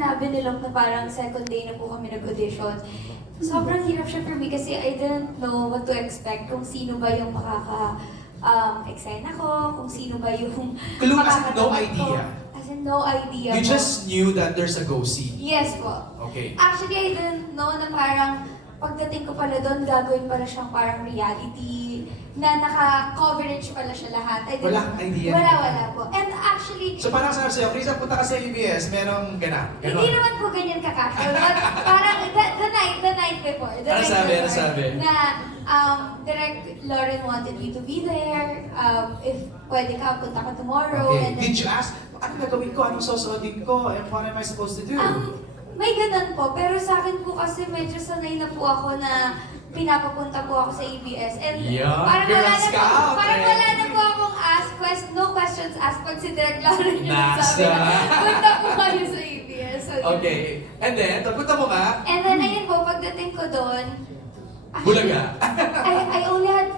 sinabi ni Locke na parang second day na po kami nag-audition, sobrang hirap siya for me kasi I didn't know what to expect, kung sino ba yung makaka-eksena ko, kung sino ba yung Clue as in no makakatawa ko. idea. As in no idea You po. just knew that there's a go scene. Yes po. Okay. Actually, I didn't know na parang pagdating ko pala doon, gagawin pala siyang parang reality, na naka-coverage pala siya lahat. I didn't- Walang idea. Wala po. And actually, So parang sabi sa'yo, Criza, punta ka sa ABS, merong ganap. hindi naman po ganyan ka-casual, but parang the night before. The Ano night sabi? Ano before, sabi? Na Direct Lauren wanted you to be there. If pwede ka, punta ka tomorrow. Okay. And then, Did you ask, ano gagawin ko? Anong susuotin ko? And what am I supposed to do? may ganun po, pero sa akin po kasi medyo sanay na po ako na pinapapunta po ako sa ABS. And Yeah, parang Girl wala na po, Scout, parang eh. wala na po akong no questions asked pag si Direct Lauren yung Nasa. nagsabi na punta po kayo sa ABS. So, yun. Okay. And then, punta mo nga. And then ayun po, pagdating ko doon, Bulaga. I only had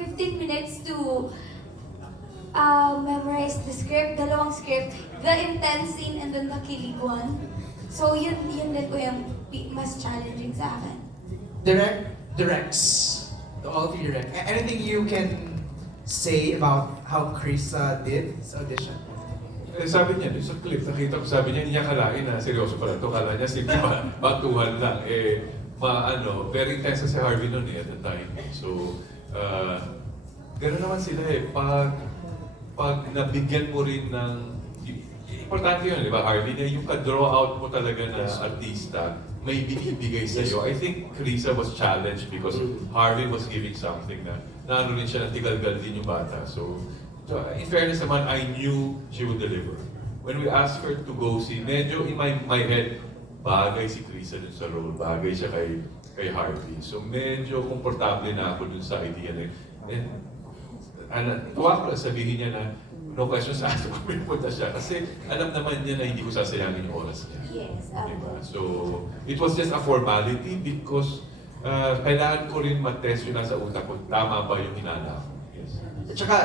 15 minutes to memorize the script, dalawang script, the intense scene and then the kilig one. So yun din po yung mas challenging sa akin. Directs. To all three direct. Anything you can say about how Criza did sa audition? Eh, sabi niya, sa clip, nakita ko, sabi niya, hindi niya kalain na seryoso pala ito. Kala niya, simple batuhan lang. Very intense si Harvey noon at the time. So, gano'n naman sila eh. Pag nabigyan mo rin ng, importante yun, di ba, Harvey, na yung ka-draw out mo talaga na artista, may binibigay sa'yo. I think Criza was challenged because Harvey was giving something na naano rin siya, natigalgal din yung bata. So, in fairness naman, I knew she would deliver. When we asked her to go see, medyo in my head, bagay si Criza dun sa role, bagay siya kay Harvey. So medyo komportable na ako dun sa idea na yun. And tuwa ko lang sabihin niya na no questions asked kung pinupunta siya. Kasi alam naman niya na hindi ko sasayangin yung oras niya. Yes. Diba? So, it was just a formality because kailangan ko rin matest yun nasa utak ko. Tama ba yung hinala ko? Yes. At saka,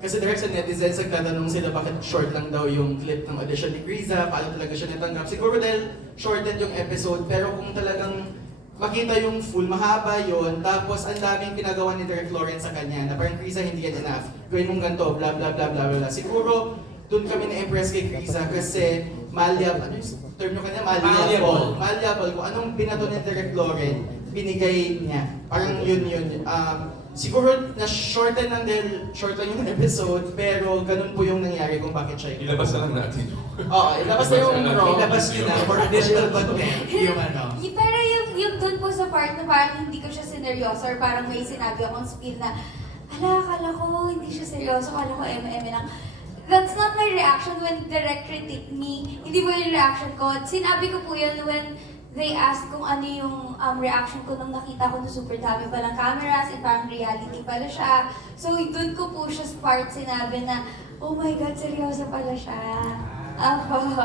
kasi direct sa netizens, nagtatanong sila bakit short lang daw yung clip ng audition ni Criza, paano talaga siya natanggap. Siguro dahil shorted yung episode, pero kung talagang makita yung full, mahaba yon, tapos ang daming pinagawa ni Direct Lawrence sa kanya, na parang Criza hindi yan enough, gawin mong ganito, bla bla bla bla bla. Siguro, doon kami na-impress kay Criza kasi malyab, ano yung term nyo kanya? Malyable. Malyable. Kung anong binato ni Direct Lawrence, binigay niya. Parang yun. Siguro na-shorten lang dahil short lang yung episode, pero ganun po yung nangyari kung bakit siya Ilabas na lang natin yun. Oo, ilabas na yung raw. Ilabas Ilabas nyo na for additional content. Yung ano. Pero yung dun po sa part na parang hindi ko siya sineryoso or parang may sinabi akong spiel na akala ko hindi siya seryoso, akala ko eme lang. That's not my reaction when direct critique me. Hindi po yung reaction ko. Sinabi ko po yun when they asked kung ano yung reaction ko nung nakita ko na super dami palang cameras and parang reality pala siya. So dun ko po siya part sinabi na, oh my God, seryoso pala siya.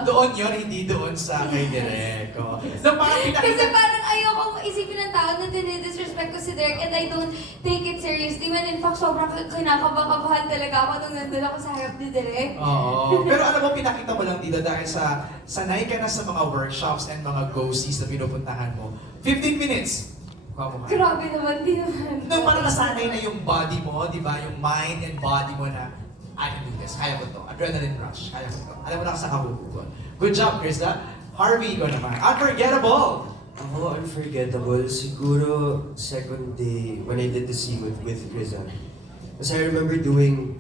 Doon yun, hindi doon sa kay Direk. Oh. So parang Kasi pinakita... parang ayoko isipin ng tao na dinidisrespect ko si Direk and I don't take it seriously. When in fact, sobrang kinakabahan talaga ako nung nandun ako sa harap ni Direk. Oo. Pero alam mo, pinakita mo lang dito dahil sa sanay ka na sa mga workshops and mga go-sees na pinupuntahan mo. 15 minutes! Wow, mo ka. Grabe naman, di naman. Nung parang nasanay na yung body mo, di ba? Yung mind and body mo na, I can do this, kaya ko to. Adrenaline rush, kaya ko to. Alam mo na sa kahuhugon. Good job, Criza. Harvey, ikaw naman. Unforgettable! Ako, unforgettable, siguro second day when I did the scene with Criza. Kasi I remember doing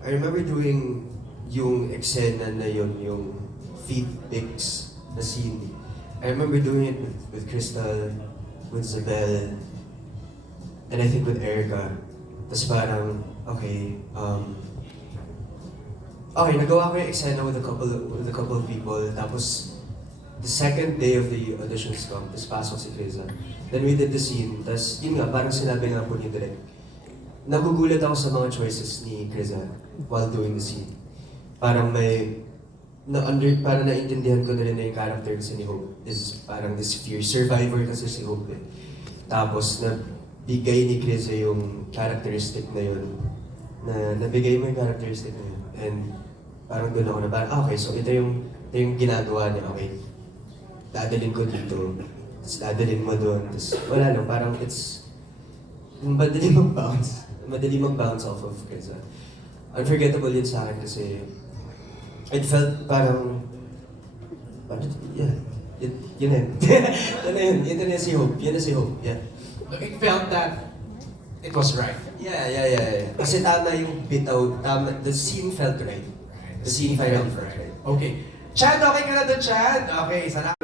yung eksena na yun, yung feet pics na scene. I remember doing it with Crystal, with Zabel, and I think with Erica. Tapos parang, okay, nagawa ko yung eksena with a couple of people. Tapos, the second day of the auditions come, tapos pasok si Criza. Then we did the scene, tapos yun nga, parang sinabi nga po ni Direk. Nagugulat ako sa mga choices ni Criza while doing the scene. Parang parang naiintindihan ko na rin na yung character kasi ni Hope is parang this fierce survivor kasi si Hope eh. Tapos nabigay ni Criza yung characteristic na yun. Nabigay mo yung characteristic na yun. And parang doon ako na parang, okay, so ito yung ginagawa niya, okay. dadalhin ko dito, tapos dadalhin mo doon, tapos wala lang, parang madali mag-bounce off of Criza. Unforgettable yun sa akin kasi it felt parang, yeah, yun na yun. Yun na si Hope, yeah. It felt that it was right. Yeah. Kasi tama yung bitaw, the scene felt right. The scene finally felt right. Okay. Chad, okay ka na doon, Chad? Okay, salamat.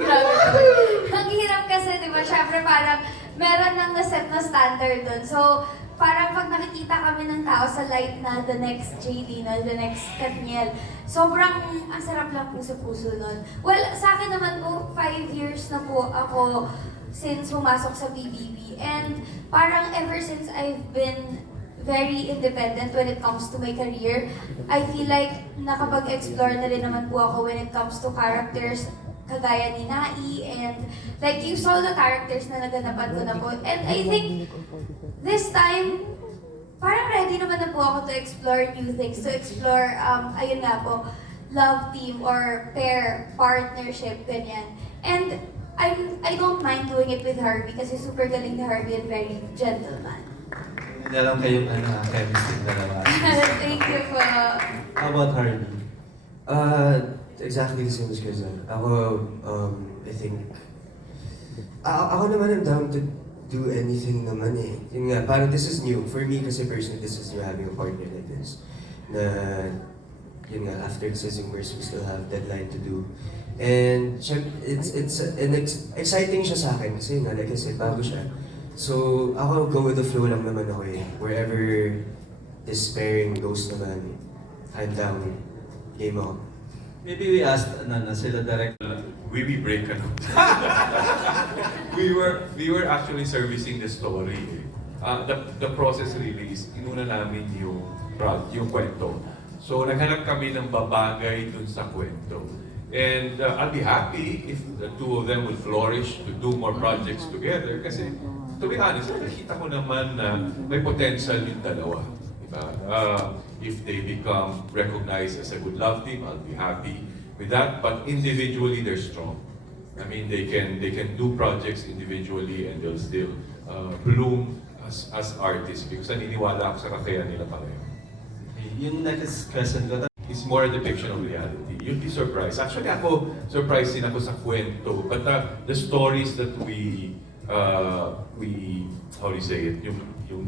Ang hirap kasi, di ba, syempre parang meron nang naset na standard dun. So, parang pag nakikita kami ng tao sa light na the next Jadine, the next Kathniel, sobrang ang sarap lang puso-puso nun. Well, sa akin naman po, 5 years na po ako since pumasok sa PBB. And parang ever since I've been very independent when it comes to my career, I feel like nakapag-explore na rin naman po ako when it comes to characters kagaya ni Nai, and like you saw the characters na naganapan ko na po. And I think this time, parang ready naman na po ako to explore new things, to explore, ayun nga po, love team or pair, partnership, ganyan. And I don't mind doing it with Harvey kasi super galing ni Harvey and very gentleman. Hindi lang kayong chemistry dalawa. Thank you po. How about Harvey? Exactly the same as Criza. Ako, I think, ako naman ang down to do anything naman eh. Yun nga, parang this is new. For me kasi personally, this is new having a partner like this. Na, yun nga, after Existing Worst, we still have deadline to do. And exciting siya sa akin kasi yun nga, like I said, bago siya. So, ako go with the flow lang naman ako eh. Wherever this pairing goes naman, I'm down. Game ako. Maybe we asked sila direct. We break ano. we were actually servicing the story. The process really is inuna namin yung kwento. So naghanap kami ng babagay dun sa kwento. And I'll be happy if the two of them will flourish to do more projects together. Kasi to be honest, nakita ko naman na may potential yung dalawa. Diba? If they become recognized as a good love team, I'll be happy with that. But individually, they're strong. I mean, they can do projects individually and they'll still bloom as artists because naniniwala ako sa kakayahan nila pareho. Yung next question ko, It's more a depiction of reality. You'll be surprised. Actually, ako, surprised din ako sa kwento. But the stories that we, how do you say it, yung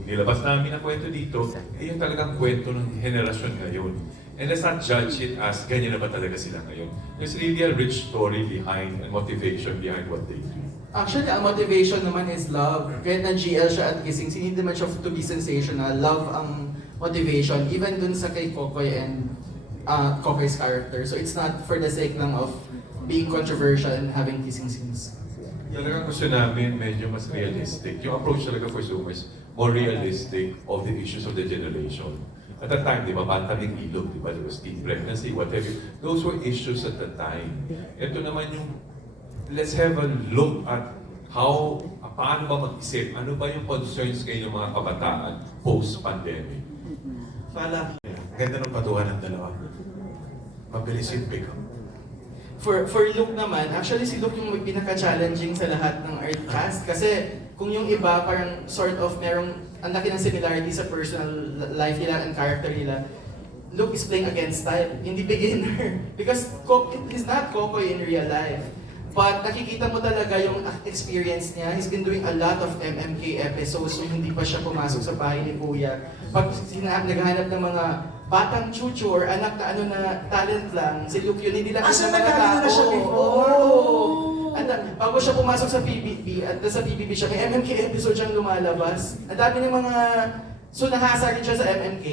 nilabas namin na kwento dito, yung talagang kwento ng henerasyon ngayon. And let's not judge it as ganyan na ba talaga sila ngayon. There's really a rich story behind and motivation behind what they do. Actually, ang motivation naman is love. Kaya na-GL siya at Kissing, hindi naman siya to be sensational. Love ang motivation, even dun sa kay Kokoy and Kokoy's character. So it's not for the sake lang of being controversial and having kissing scenes. Talagang gusto namin medyo mas realistic. Yung approach talaga for Zoomers, more realistic of the issues of the generation. At that time, di ba, bantaming ilog, di ba? There was teen pregnancy, whatever. Those were issues at the time. Ito naman yung, let's have a look at how, paano ba mag-isip? Ano ba yung concerns kayo ng mga kabataan post-pandemic? Fala. Ganda ng patuhan ng dalawa. Mabilis yung pick up. For Luke naman, actually si Luke yung pinaka-challenging sa lahat ng art cast kasi kung yung iba parang sort of merong ang laki ng similarity sa personal life nila and character nila, Luke is playing against style, hindi beginner. Because he's not Kokoy in real life. But nakikita mo talaga yung experience niya. He's been doing a lot of MMK episodes so hindi pa siya pumasok sa bahay ni Kuya. Pag naghahanap ng mga batang chuchu or anak na ano na talent lang, si Luke yun, hindi lang Asa mga nagkakaroon na siya before? Oo. At bago siya pumasok sa PBB, at sa PBB siya, may MMK episode siyang lumalabas. Ang dami ng mga, so nahasa rin siya sa MMK.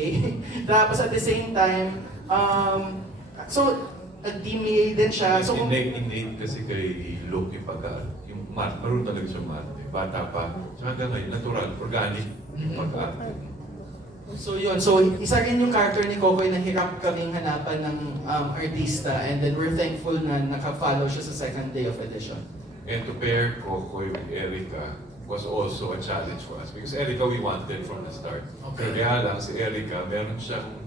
Tapos at the same time, so teammate din siya. So, innate kasi kay Luke yung yung math, marunong talaga siya math. Bata pa, so hanggang ngayon, natural, organic yung pag-arte. So yun, so isa rin yung character ni Kokoy na hirap kaming hanapan ng artista and then we're thankful na naka-follow siya sa second day of audition. And to pair Kokoy with Erica was also a challenge for us because Erica we wanted from the start. Okay. Kaya lang si Erica, meron siyang,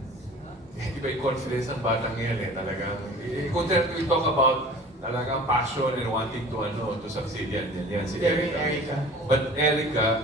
di ba yung confidence ng batang yan talagang, kung we talk about talagang passion and wanting to succeed. Yan, si Very Erica. Erica. But Erica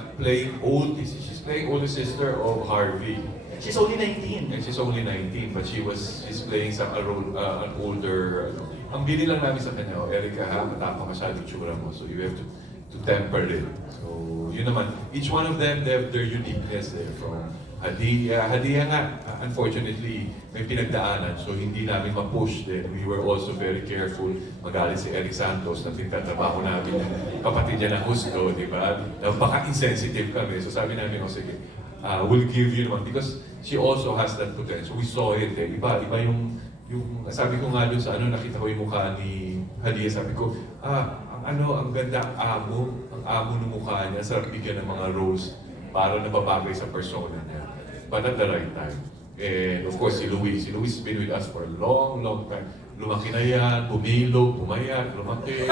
she's playing older sister of Harvey. She's only 19. And she's only 19, but she's playing a role, an older, ang bili lang namin sa kanya, Erica ha, matapang masyado tsura mo, so you have to temper it. So, yun naman, each one of them, they have their uniqueness there from Hadia nga, unfortunately, may pinagdaanan, so hindi namin ma-push din. We were also very careful. Magalit si Eric Santos na pinagtatrabaho namin yung kapatid niya na husto, di ba? Baka insensitive kami, so sabi namin, sige, we'll give you naman because she also has that potential. We saw it eh. Iba yung sabi ko nga doon sa nakita ko yung mukha ni Hadia, sabi ko, ang ganda ang amo ng mukha niya, sarap bigyan ng mga roles para nababagay sa persona niya. But at the right time. And of course, si Luis has been with us for a long, long time. Lumaki na yan, pumilog, pumayat, lumaki.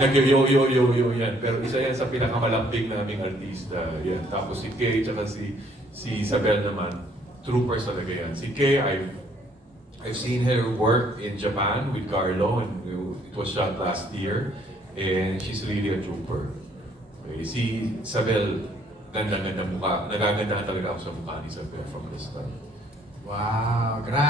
Nag-yo-yo-yo yan. Pero isa yan sa pinakamalambing naming artista. Yan. Tapos si Kay, tsaka si Isabel naman, troopers talaga yan. Si Kay, I've seen her work in Japan with Carlo, and it was shot last year. And she's really a trooper. Okay. Si Isabel, ganda-ganda mukha. Nagagandahan talaga ako sa mukha ni Isabel from this time. Wow, grabe.